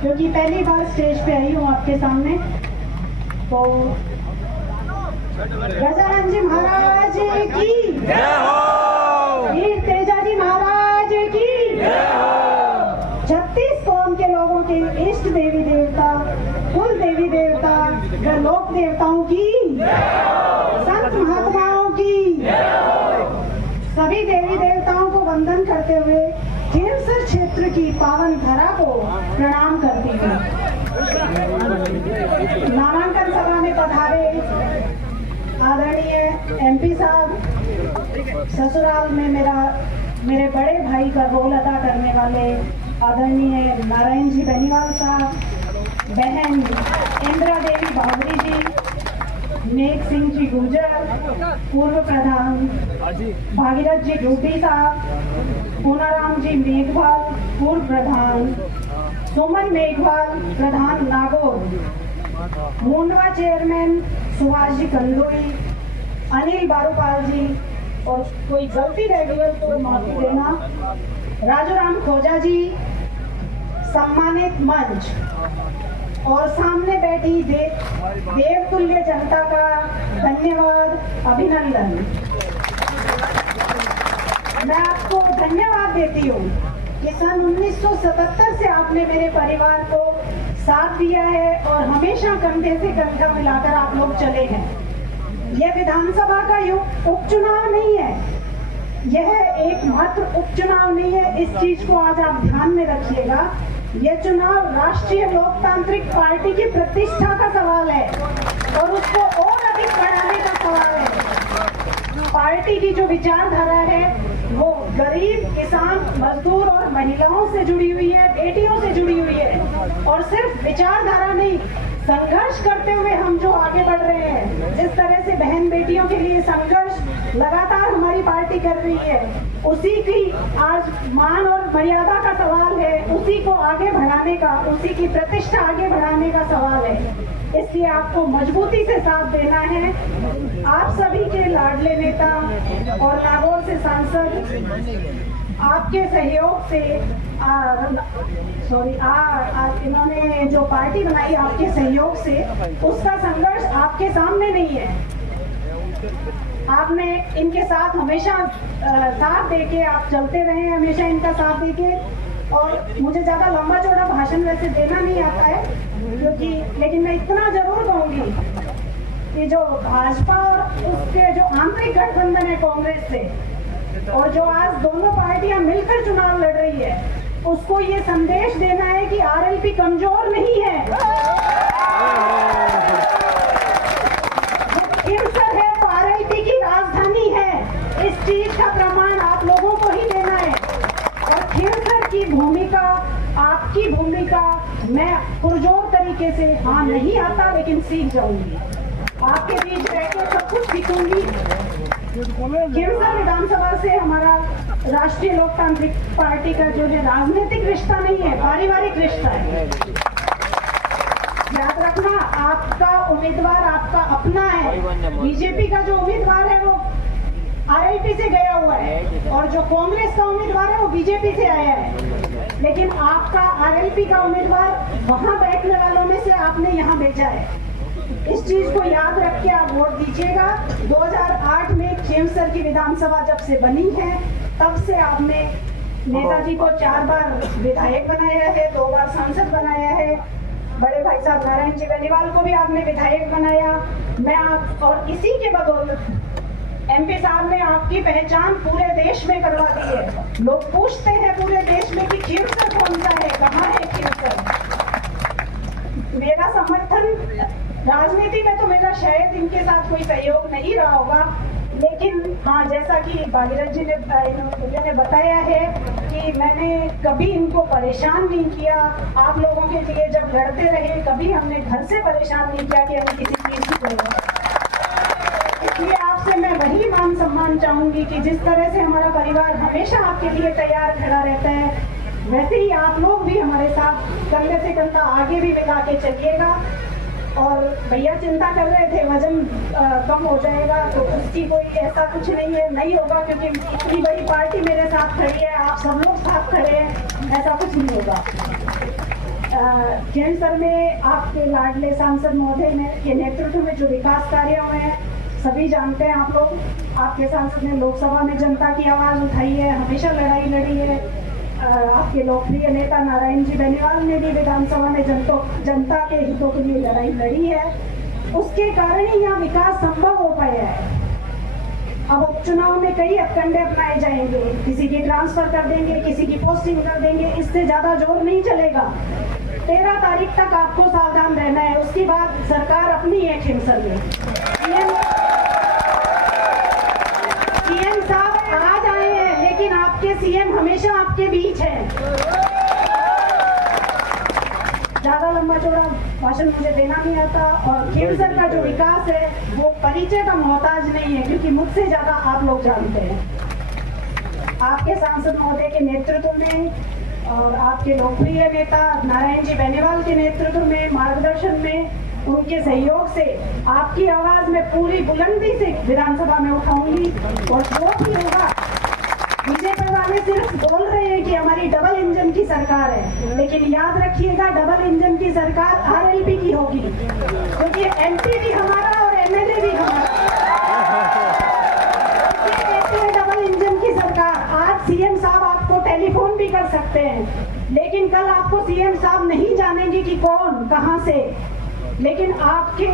क्योंकि पहली बार स्टेज पे आई हूँ आपके सामने। तो गजानन जी महाराज की जय हो, वीर तेजाजी महाराज की जय हो। 36 कौम के लोगों के इष्ट देवी देवता, कुल देवी देवता व लोक देवताओं की, संत महात्माओं की, सभी देवी देवताओं को वंदन करते हुए खेमसर क्षेत्र की पावन धरा को प्रणाम करती हूँ। नामांकन सभा में पधारे आदरणीय एमपी साहब, ससुराल में मेरे बड़े भाई का रोल अदा करने वाले आदरणीय नारायण जी बेनीवाल साहब, बहन इंदिरा देवी बावरी जी, नेक सिंह जी गुर्जर पूर्व प्रधान, भागीरथ जी ड्यूटी साहब, पूनाराम जी मेघवाल पूर्व प्रधान, सुमन मेघवाल प्रधान नागौर, मुंडवा चेयरमैन सुभाष जी कंदोई, अनिल बारूपाल जी, और कोई गलती रह गई तो माफी देना, राजू राम खोजा जी, सम्मानित मंच और सामने बैठी देवतुल्य जनता का धन्यवाद, अभिनंदन। मैं आपको धन्यवाद देती हूँ कि सन 1977 से आपने मेरे परिवार को साथ दिया है और हमेशा कंधे से कंधा मिलाकर आप लोग चले हैं। यह विधानसभा का उपचुनाव नहीं है, यह एकमात्र उपचुनाव नहीं है। इस चीज को आज आप ध्यान में रखिएगा। यह चुनाव राष्ट्रीय लोकतांत्रिक पार्टी की प्रतिष्ठा का सवाल है और उसको और अधिक बढ़ाने का सवाल है। पार्टी की जो विचारधारा है वो गरीब, किसान, मजदूर और महिलाओं से जुड़ी हुई है, बेटियों से जुड़ी हुई है। और सिर्फ विचारधारा नहीं, संघर्ष करते हुए हम जो आगे बढ़ रहे हैं, जिस तरह से बहन बेटियों के लिए संघर्ष लगातार हमारी पार्टी कर रही है, उसी की आज मान और मर्यादा का सवाल है, उसी को आगे बढ़ाने का, उसी की प्रतिष्ठा आगे बढ़ाने का सवाल है। इसलिए आपको मजबूती से साथ देना है। आप सभी के लाडले नेता और नागौर से सांसद आपके सहयोग से इन्होंने जो पार्टी बनाई आपके सहयोग से, उसका संघर्ष आपके सामने नहीं है। आपने इनके साथ हमेशा साथ देके आप चलते रहे हैं, हमेशा इनका साथ देके। और मुझे ज्यादा लंबा चौड़ा भाषण वैसे देना नहीं आता है क्योंकि, लेकिन मैं इतना जरूर कहूंगी कि जो भाजपा और उसके जो आंतरिक गठबंधन है कांग्रेस से, और जो आज दोनों पार्टियां मिलकर चुनाव लड़ रही है, उसको ये संदेश देना है कि आरएलपी कमजोर नहीं है। खेमसर है तो आरएलपी की राजधानी है। इस चीज का प्रमाण आप लोगों को ही देना है। और खेमसर की भूमिका, आपकी भूमिका मैं पुरजोर तरीके से, हाँ नहीं आता लेकिन सीख जाऊंगी, आपके बीच रहकर सब कुछ सीखूंगी। खेमसर विधानसभा से हमारा राष्ट्रीय लोकतांत्रिक पार्टी का जो है राजनीतिक रिश्ता नहीं है, पारिवारिक रिश्ता है। याद रखना, आपका उम्मीदवार आपका अपना है। बीजेपी का जो उम्मीदवार है वो आरएलपी से गया हुआ है और जो कांग्रेस का उम्मीदवार है वो बीजेपी से आया है। लेकिन आपका आरएलपी का उम्मीदवार वहां बैठने वालों में से आपने यहाँ भेजा है। इस चीज को याद रख के आप वोट दीजिएगा। 2008 में खेमसर की विधानसभा जब से बनी है, तब से आपने नेताजी को 4 बार विधायक बनाया है, 2 बार सांसद बनाया है। बड़े भाई साहब नारायण जी बेनीवाल को भी आपने विधायक बनाया। मैं आप और इसी के बदौलत एमपी साहब ने आपकी पहचान पूरे देश में करवा दी है। लोग पूछते हैं पूरे देश में कि खेमसर कौन सा है, कहाँ है खेमसर। मेरा समर्थन राजनीति में तो मेरा शायद इनके साथ कोई सहयोग नहीं रहा होगा, लेकिन हाँ, जैसा कि भागीरथ जी ने बताया है कि मैंने कभी इनको परेशान नहीं किया। आप लोगों के लिए जब लड़ते रहे, कभी हमने घर से परेशान नहीं किया कि हमें किसी चीज की जरूरत। इसलिए आपसे मैं वही मान सम्मान चाहूंगी कि जिस तरह से हमारा परिवार हमेशा आपके लिए तैयार खड़ा रहता है, वैसे ही आप लोग भी हमारे साथ कंधे से कंधा आगे भी मिला के चलिएगा। और भैया चिंता कर रहे थे वजन कम हो जाएगा, तो उसकी कोई ऐसा कुछ नहीं होगा क्योंकि इतनी बड़ी पार्टी मेरे साथ खड़ी है, आप सब लोग साथ खड़े हैं, ऐसा कुछ नहीं होगा। कैंसर में आपके लाडले सांसद महोदय के नेतृत्व में जो विकास कार्य हुए हैं सभी जानते हैं आप लोग। आपके सांसद ने लोकसभा में जनता की आवाज उठाई है, हमेशा लड़ाई लड़ी है। आपके लोकप्रिय नेता नारायण जी बेनीवाल ने भी विधानसभा में जनता के हितों के लिए लड़ाई लड़ी है। उसके कारण ही यहाँ विकास संभव हो पाया है। अब उपचुनाव में कई हथकंडे अपनाए जाएंगे, किसी की ट्रांसफर कर देंगे, किसी की पोस्टिंग कर देंगे, इससे ज्यादा जोर नहीं चलेगा। 13 तारीख तक आपको सावधान रहना है, उसके बाद सरकार अपनी है खिमसर में। सीएम साहब आज आए हैं, लेकिन आपके सीएम हमेशा आपके बीच है। ज्यादा लंबा चौड़ा भाषण मुझे देना नहीं आता, और खिमसर का जो विकास है वो परिचय का मोहताज नहीं है, क्योंकि मुझसे ज्यादा आप लोग जानते हैं। आपके सांसद महोदय के नेतृत्व में और आपके लोकप्रिय नेता नारायण जी बेनीवाल के नेतृत्व में, मार्गदर्शन में, उनके सहयोग से आपकी आवाज में पूरी बुलंदी से विधानसभा में उठाऊंगी। और जो भी होगा, बीजेपी वाले सिर्फ बोल रहे हैं कि हमारी डबल इंजन की सरकार है, लेकिन याद रखिएगा डबल इंजन की सरकार आरएलपी की होगी, क्योंकि एमपी भी हमारा और एमएलए भी हमारा। कहते हैं डबल इंजन की सरकार। आज सीएम साहब आपको टेलीफोन भी कर सकते हैं, लेकिन कल आपको सीएम साहब नहीं जानेंगे कि कौन कहां से, लेकिन आपके